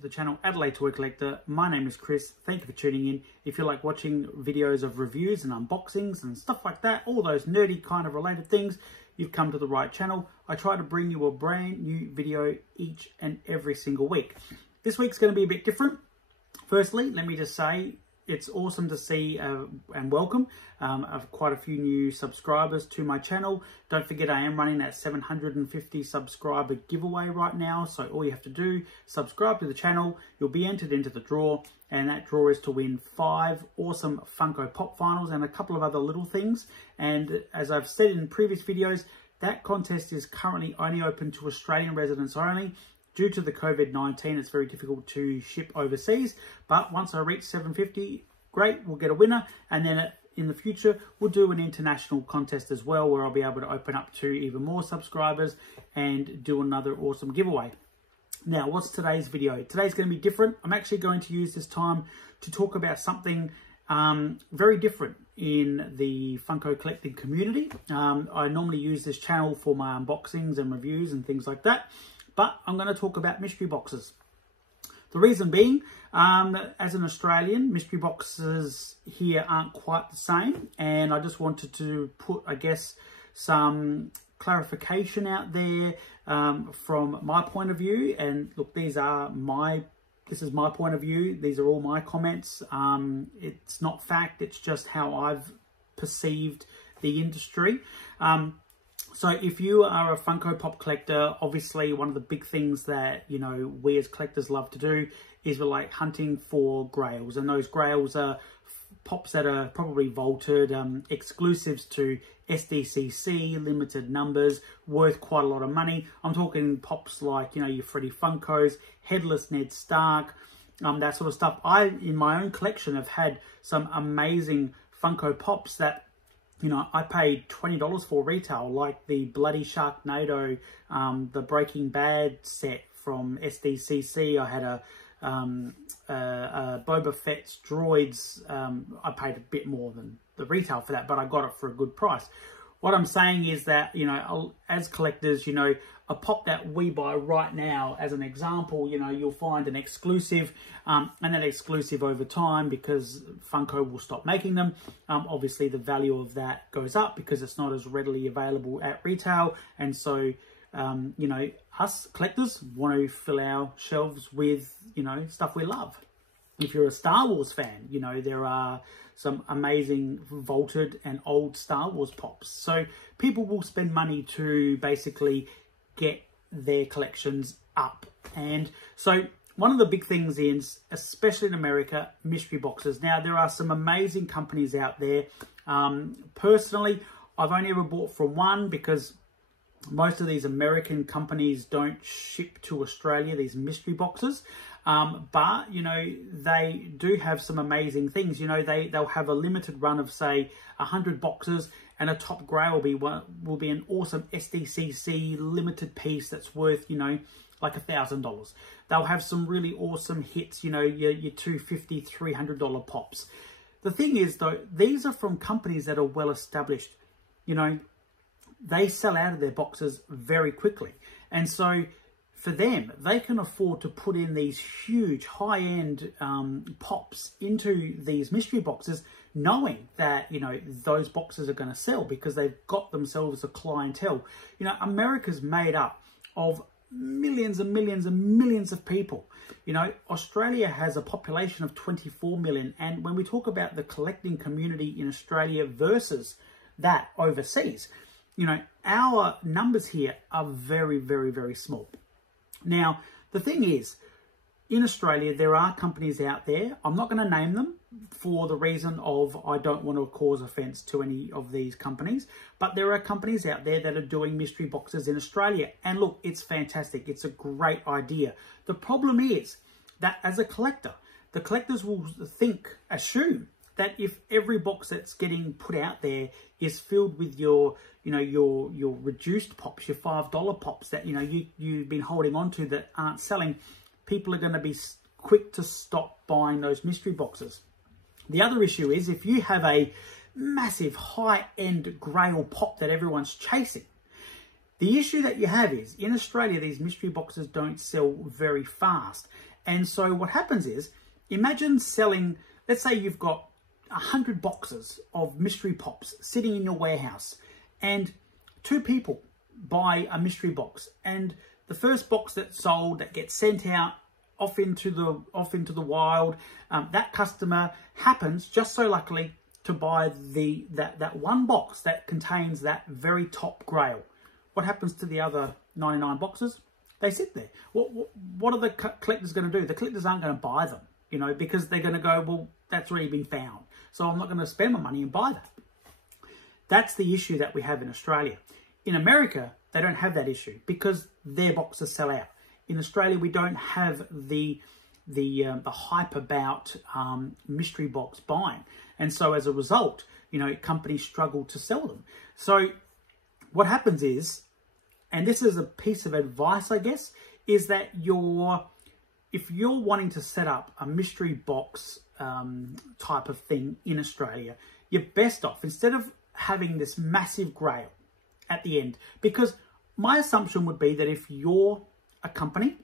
to the channel Adelaide Toy Collector. My name is Chris. Thank you for tuning in. If you like watching videos of reviews and unboxings and stuff like that, all those nerdy kind of related things, you've come to the right channel. I try to bring you a brand new video each and every single week. This week's going to be a bit different. Firstly, let me just say it's awesome to see and welcome quite a few new subscribers to my channel. Don't forget, I am running that 750 subscriber giveaway right now. So all you have to do, subscribe to the channel, you'll be entered into the draw, and that draw is to win 5 awesome Funko Pop finals and a couple of other little things. And as I've said in previous videos, that contest is currently only open to Australian residents only. Due to the COVID-19, it's very difficult to ship overseas, but once I reach 750, great, we'll get a winner. And then in the future, we'll do an international contest as well, where I'll be able to open up to even more subscribers and do another awesome giveaway. Now, what's today's video? Today's going to be different. I'm actually going to use this time to talk about something very different in the Funko collecting community. I normally use this channel for my unboxings and reviews and things like that. But I'm going to talk about mystery boxes. The reason being, as an Australian, mystery boxes here aren't quite the same. And I just wanted to put, I guess, some clarification out there from my point of view. And look, this is my point of view. These are all my comments. It's not fact. It's just how I've perceived the industry. So if you are a Funko Pop collector, obviously one of the big things that, you know, we as collectors love to do is we're like hunting for grails. And those grails are pops that are probably vaulted, exclusives to SDCC, limited numbers, worth quite a lot of money. I'm talking pops like, you know, your Freddy Funkos, Headless Ned Stark, that sort of stuff. In my own collection, have had some amazing Funko Pops that, you know, I paid $20 for retail, like the Bloody Sharknado, the Breaking Bad set from SDCC. I had a Boba Fett's droids. I paid a bit more than the retail for that, but I got it for a good price. What I'm saying is that, you know, as collectors, you know, a pop that we buy right now, as an example, you know, you'll find an exclusive, and that exclusive over time, because Funko will stop making them. Obviously, the value of that goes up because it's not as readily available at retail. And so, you know, us collectors want to fill our shelves with, you know, stuff we love. If you're a Star Wars fan, you know, there are some amazing vaulted and old Star Wars pops. So people will spend money to basically get their collections up. And so one of the big things is, especially in America, mystery boxes. Now, there are some amazing companies out there. Personally, I've only ever bought from one, because most of these American companies don't ship to Australia, these mystery boxes. But, you know, they do have some amazing things. You know, they'll have a limited run of, say, 100 boxes, and a top grail will be an awesome SDCC limited piece that's worth, you know, like $1,000. They'll have some really awesome hits, you know, your $250, $300 pops. The thing is, though, these are from companies that are well established. You know, they sell out of their boxes very quickly. And so for them, they can afford to put in these huge high-end pops into these mystery boxes, knowing that, you know, those boxes are going to sell because they've got themselves a clientele. You know, America's made up of millions and millions and millions of people. You know, Australia has a population of 24 million. And when we talk about the collecting community in Australia versus that overseas, you know, our numbers here are very, very, very small. Now, the thing is, in Australia, there are companies out there. I'm not going to name them for the reason of I don't want to cause offence to any of these companies. But there are companies out there that are doing mystery boxes in Australia. And look, it's fantastic. It's a great idea. The problem is that as a collector, the collectors will assume that if every box that's getting put out there is filled with your, you know, your reduced pops, your $5 pops that, you know, you've been holding on to that aren't selling, people are going to be quick to stop buying those mystery boxes. The other issue is, if you have a massive high-end grail pop that everyone's chasing, the issue that you have is, in Australia, these mystery boxes don't sell very fast. And so what happens is, imagine selling, let's say you've got 100 boxes of mystery pops sitting in your warehouse, and 2 people buy a mystery box, and the first box that's sold, that gets sent out off into the wild, that customer happens just so luckily to buy that one box that contains that very top grail. What happens to the other 99 boxes? They sit there. What are the collectors going to do? The collectors aren't going to buy them, you know, because they're going to go, well, that's already been found, so I'm not going to spend my money and buy that. That's the issue that we have in Australia. In America, they don't have that issue because their boxes sell out. In Australia, we don't have the hype about mystery box buying, and so as a result, you know, companies struggle to sell them. So what happens is, and this is a piece of advice, I guess, is that if you're wanting to set up a mystery box type of thing in Australia, you're best off, instead of having this massive grail at the end, because my assumption would be that if you're a company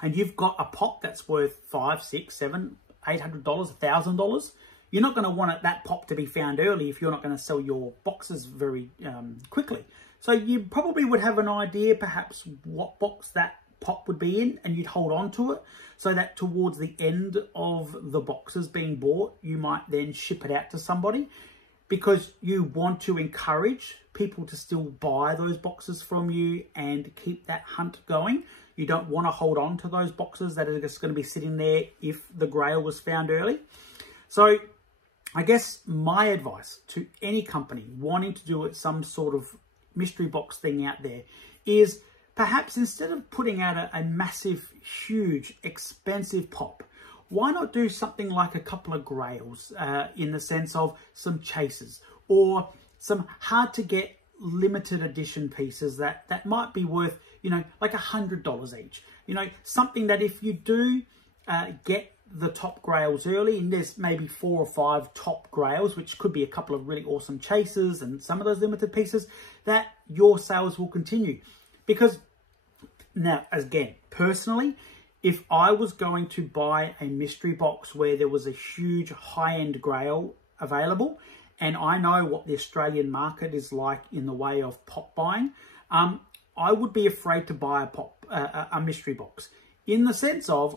and you've got a pop that's worth $500, $600, $700, $800, $1,000, you're not going to want that pop to be found early if you're not going to sell your boxes very quickly. So you probably would have an idea perhaps what box that pop would be in, and you'd hold on to it so that towards the end of the boxes being bought, you might then ship it out to somebody, because you want to encourage people to still buy those boxes from you and keep that hunt going. You don't want to hold on to those boxes that are just going to be sitting there if the grail was found early. So I guess my advice to any company wanting to do some sort of mystery box thing out there is, perhaps instead of putting out a massive, huge, expensive pop, why not do something like a couple of grails in the sense of some chases or some hard to get limited edition pieces that might be worth, you know, like $100 each. You know, something that if you do get the top grails early, and there's maybe 4 or 5 top grails, which could be a couple of really awesome chases and some of those limited pieces, that your sales will continue. Because now, again, personally, if I was going to buy a mystery box where there was a huge high-end grail available, and I know what the Australian market is like in the way of pop buying, I would be afraid to buy a mystery box, in the sense of,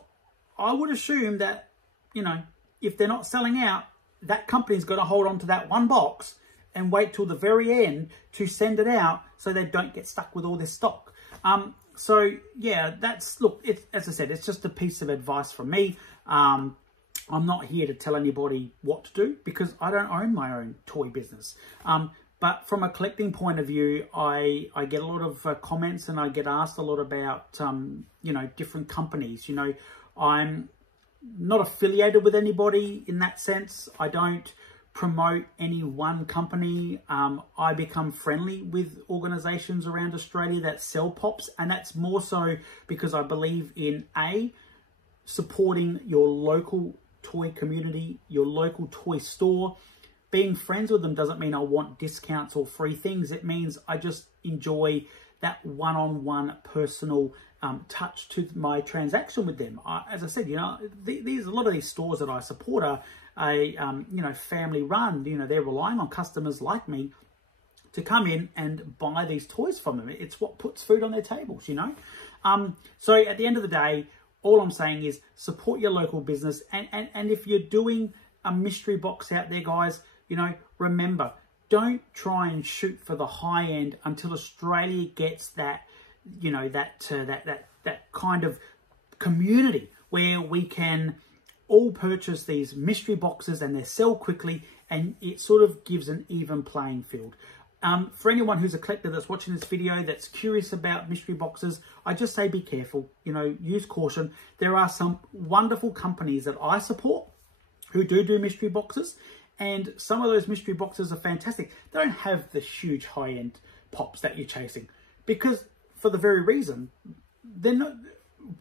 I would assume that, you know, if they're not selling out, that company's got to hold on to that one box and wait till the very end to send it out so they don't get stuck with all this stock. So yeah, look, as I said, it's just a piece of advice from me. I'm not here to tell anybody what to do because I don't own my own toy business. But from a collecting point of view, I get a lot of comments, and I get asked a lot about, you know, different companies. You know, I'm not affiliated with anybody in that sense. I don't promote any one company. I become friendly with organizations around Australia that sell pops, and that's more so because I believe in supporting your local toy community, your local toy store. Being friends with them doesn't mean I want discounts or free things. It means I just enjoy that one-on-one personal touch to my transaction with them. As I said, you know, a lot of these stores that I support are you know, family run. You know, they're relying on customers like me to come in and buy these toys from them. It's what puts food on their tables, you know. So at the end of the day, all I'm saying is support your local business. And if you're doing a mystery box out there, guys, you know, remember, don't try and shoot for the high end until Australia gets that, you know, that kind of community where we can all purchase these mystery boxes and they sell quickly, and it sort of gives an even playing field. For anyone who's a collector that's watching this video that's curious about mystery boxes, I just say be careful, you know, use caution. There are some wonderful companies that I support who do mystery boxes, and some of those mystery boxes are fantastic. They don't have the huge high-end pops that you're chasing, because for the very reason, they're not.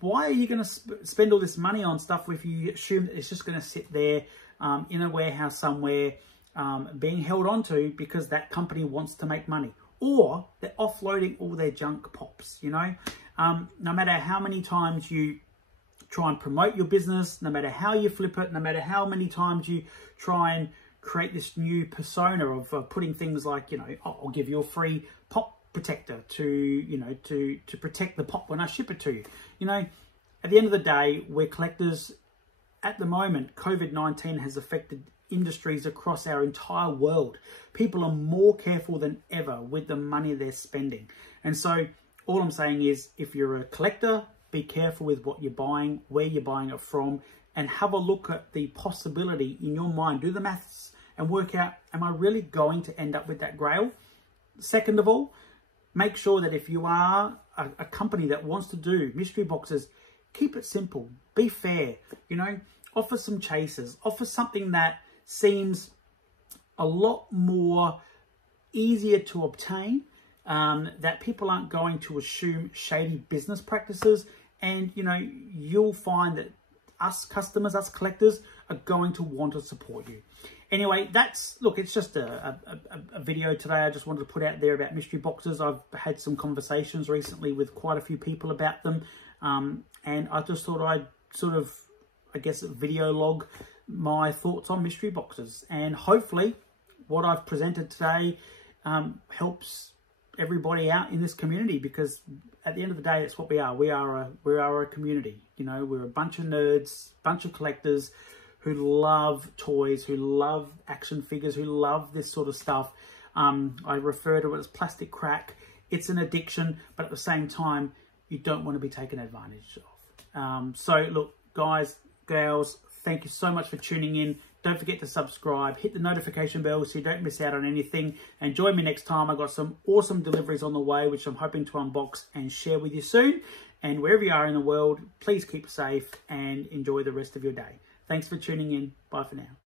Why are you going to spend all this money on stuff if you assume that it's just going to sit there in a warehouse somewhere being held onto because that company wants to make money, or they're offloading all their junk pops, you know? No matter how many times you try and promote your business, no matter how you flip it, no matter how many times you try and create this new persona of putting things like, you know, I'll give you a free pop protector to, you know, to protect the pop when I ship it to you. You know, at the end of the day, we're collectors. At the moment, COVID-19 has affected industries across our entire world. People are more careful than ever with the money they're spending. And so all I'm saying is, if you're a collector, be careful with what you're buying, where you're buying it from, and have a look at the possibility in your mind. Do the maths and work out, am I really going to end up with that grail? Second of all, make sure that if you are a company that wants to do mystery boxes, keep it simple, be fair, you know, offer some chasers, offer something that seems a lot more easier to obtain, that people aren't going to assume shady business practices. And, you know, you'll find that us customers, us collectors are going to want to support you. Anyway, look, it's just a video today. I just wanted to put out there about mystery boxes. I've had some conversations recently with quite a few people about them. And I just thought I'd sort of, I guess, video log my thoughts on mystery boxes. And hopefully what I've presented today helps everybody out in this community, because at the end of the day, it's what we are. We are a community. You know, we're a bunch of nerds, bunch of collectors who love toys, who love action figures, who love this sort of stuff. I refer to it as plastic crack. It's an addiction, but at the same time, you don't want to be taken advantage of. So look, guys, gals, thank you so much for tuning in. Don't forget to subscribe, hit the notification bell so you don't miss out on anything. And join me next time. I've got some awesome deliveries on the way, which I'm hoping to unbox and share with you soon. And wherever you are in the world, please keep safe and enjoy the rest of your day. Thanks for tuning in. Bye for now.